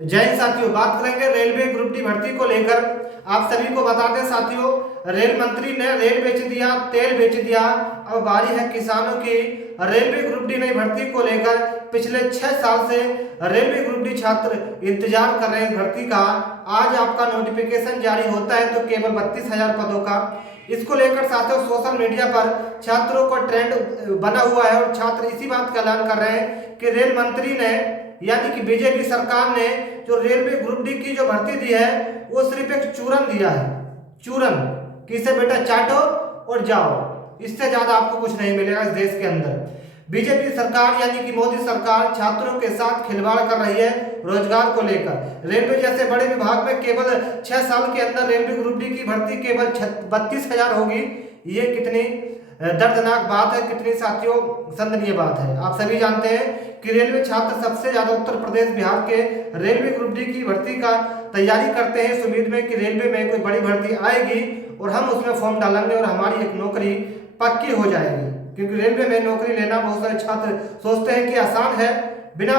जय हिंद साथियों, बात करेंगे रेलवे ग्रुप डी भर्ती को लेकर। आप सभी को बता दें साथियों, रेल मंत्री ने रेल बेच दिया, तेल बेच दिया। अब बारी है किसानों की। रेलवे ग्रुप डी नई भर्ती को लेकर पिछले 6 साल से रेलवे ग्रुप डी छात्र इंतजार कर रहे हैं भर्ती का। आज आपका नोटिफिकेशन जारी होता है तो केवल 32,000 पदों का। इसको लेकर साथियों सोशल मीडिया पर छात्रों का ट्रेंड बना हुआ है और छात्र इसी बात का ऐलान कर रहे हैं कि रेल मंत्री ने यानी कि बीजेपी सरकार ने जो रेलवे ग्रुप डी की जो भर्ती दी है वो सिर्फ एक चूरन दिया है। चूरन कि इसे बेटा चाटो और जाओ, इससे ज्यादा आपको कुछ नहीं मिलेगा इस देश के अंदर। बीजेपी सरकार यानी कि मोदी सरकार छात्रों के साथ खिलवाड़ कर रही है रोजगार को लेकर। रेलवे जैसे बड़े विभाग में केवल 6 साल के अंदर रेलवे ग्रुप डी की भर्ती केवल 32,000 होगी। ये कितनी दर्दनाक बात है, कितनी साथियों संदनीय बात है। आप सभी जानते हैं कि रेलवे छात्र सबसे ज्यादा उत्तर प्रदेश बिहार के रेलवे ग्रुप डी की भर्ती का तैयारी करते हैं इस उम्मीद में कि रेलवे में कोई बड़ी भर्ती आएगी और हम उसमें फॉर्म डालेंगे और हमारी एक नौकरी पक्की हो जाएगी। क्योंकि रेलवे में नौकरी लेना बहुत सारे छात्र सोचते हैं कि आसान है, बिना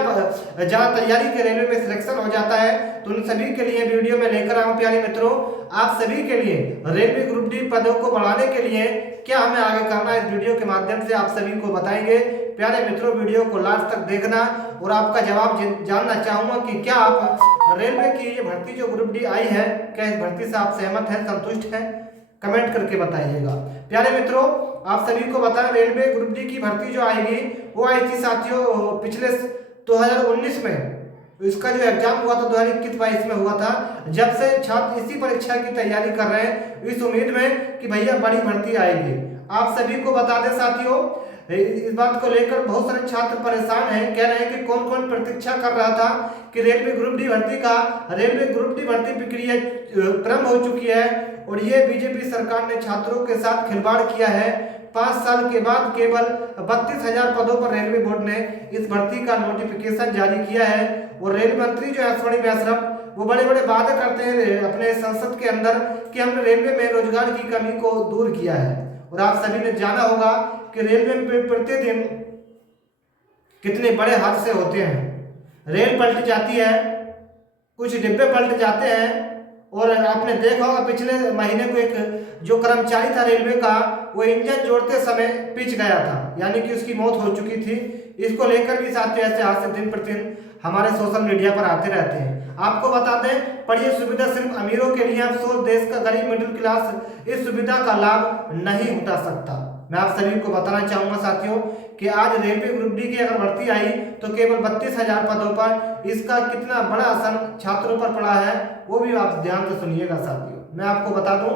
ज्यादा तैयारी के रेलवे में सिलेक्शन हो जाता है। तो उन सभी के लिए वीडियो में लेकर आऊं प्यारे मित्रों, आप सभी के लिए रेलवे ग्रुप डी पदों को बढ़ाने के लिए क्या हमें आगे करना है इस वीडियो के माध्यम से आप सभी को बताएंगे। प्यारे मित्रों, वीडियो को लास्ट तक देखना और आपका जवाब जानना चाहूंगा कि क्या आप रेलवे की ये भर्ती जो ग्रुप डी आई है, क्या इस भर्ती से आप सहमत हैं, संतुष्ट हैं? कमेंट करके बताइएगा। प्यारे मित्रों, आप सभी को बताएं रेलवे ग्रुप डी की भर्ती जो आएगी वो आई थी साथियों पिछले 2019 में। इसका जो एग्जाम हुआ था 2021-22 में हुआ था। जब से छात्र इसी परीक्षा की तैयारी कर रहे हैं इस उम्मीद में कि भैया बड़ी भर्ती आएगी। आप सभी को बता दें साथियों, इस बात को लेकर बहुत सारे छात्र परेशान हैं, कह रहे हैं कि कौन कौन प्रतीक्षा कर रहा था कि रेलवे ग्रुप डी भर्ती का। रेलवे ग्रुप डी भर्ती प्रक्रिया प्रारंभ हो चुकी है और ये बीजेपी सरकार ने छात्रों के साथ खिलवाड़ किया है। 5 साल के बाद केवल 32,000 पदों पर रेलवे बोर्ड ने इस भर्ती का नोटिफिकेशन जारी किया है। और रेल मंत्री जो है अश्विनी वैष्णव वो बड़े बड़े वादे करते हैं अपने संसद के अंदर कि हमने रेलवे में रोजगार की कमी को दूर किया है। और आप सभी ने जाना होगा कि रेलवे में प्रतिदिन कितने बड़े हादसे होते हैं। रेल पलट जाती है, कुछ डिब्बे पलट जाते हैं। और आपने देखा होगा पिछले महीने को एक जो कर्मचारी था रेलवे का, वो इंजन जोड़ते समय पिच गया था, यानी कि उसकी मौत हो चुकी थी। इसको लेकर भी साथियों ऐसे हादसे दिन प्रतिदिन हमारे सोशल मीडिया पर आते रहते हैं। आपको बता दें, पर यह सुविधा सिर्फ अमीरों के लिए, अफसोस देश का गरीब मिडिल क्लास इस सुविधा का लाभ नहीं उठा सकता। मैं आप सभी को बताना चाहूंगा साथियों कि आज रेलवे ग्रुप डी की अगर भर्ती आई तो केवल 32,000 पदों पर इसका कितना बड़ा असर छात्रों पर पड़ा है वो भी आप ध्यान से सुनिएगा साथियों। मैं आपको बता दूं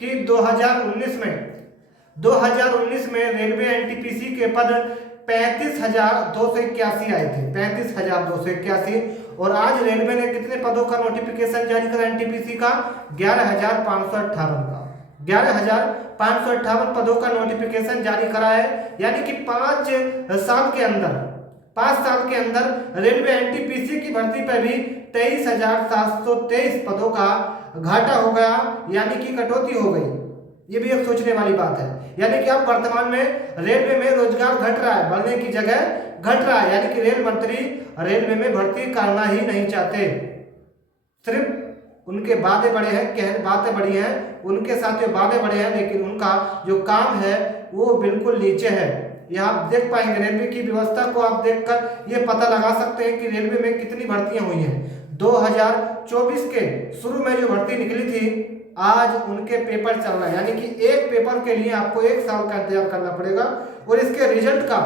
कि 2019 में रेलवे एनटीपीसी के पद 35,281 आए थे, 35,281। और आज रेलवे ने कितने पदों का नोटिफिकेशन जारी करा एनटीपीसी का? 11,558 का। 11,558 पदों का नोटिफिकेशन जारी करा है। यानी कि 5 साल के अंदर रेलवे एनटीपीसी की भर्ती पर भी 23,723 पदों का घाटा हो गया, यानी कि कटौती हो गई। ये भी एक सोचने वाली बात है। यानी कि अब वर्तमान में रेलवे में रोजगार घट रहा है, बढ़ने की जगह घट रहा है। यानी कि रेल मंत्री रेलवे में भर्ती करना ही नहीं चाहते, सिर्फ उनके वादे बड़े हैं, बातें बड़ी हैं, उनके साथ जो वादे बड़े हैं, लेकिन उनका जो काम है वो बिल्कुल नीचे है। यह आप देख पाएंगे, रेलवे की व्यवस्था को आप देखकर ये पता लगा सकते हैं कि रेलवे में कितनी भर्तियां हुई हैं। 2024 के शुरू में जो भर्ती निकली थी, आज उनके पेपर चल रहा है। यानी कि एक पेपर के लिए आपको 1 साल का इंतजार करना पड़ेगा और इसके रिजल्ट का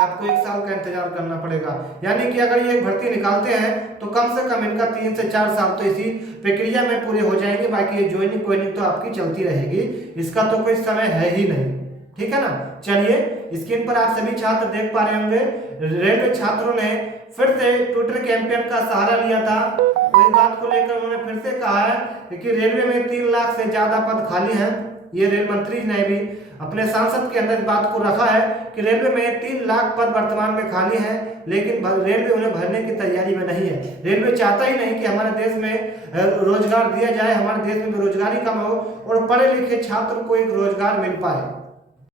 आपको 1 साल का इंतजार करना पड़ेगा। यानी कि अगर ये भर्ती निकालते हैं तो कम से कम इनका 3 से 4 साल तो इसी प्रक्रिया में पूरे हो जाएंगे। बाकी ये ज्वाइनिंग तो आपकी चलती रहेगी, इसका तो कोई समय है ही नहीं। ठीक है ना। चलिए, स्क्रीन पर आप सभी छात्र देख पा रहे होंगे, रेलवे छात्रों ने फिर से ट्विटर कैंपेन का सहारा लिया था। तो इस बात को लेकर उन्होंने फिर से कहा है कि रेलवे में 3 लाख से ज्यादा पद खाली हैं। ये रेल मंत्री ने भी अपने सांसद के अंदर इस बात को रखा है कि रेलवे में 3 लाख पद वर्तमान में खाली हैं, लेकिन रेलवे उन्हें भरने की तैयारी में नहीं है। रेलवे चाहता ही नहीं कि हमारे देश में रोजगार दिया जाए, हमारे देश में बेरोजगारी कम हो और पढ़े लिखे छात्र को एक रोजगार मिल पाए।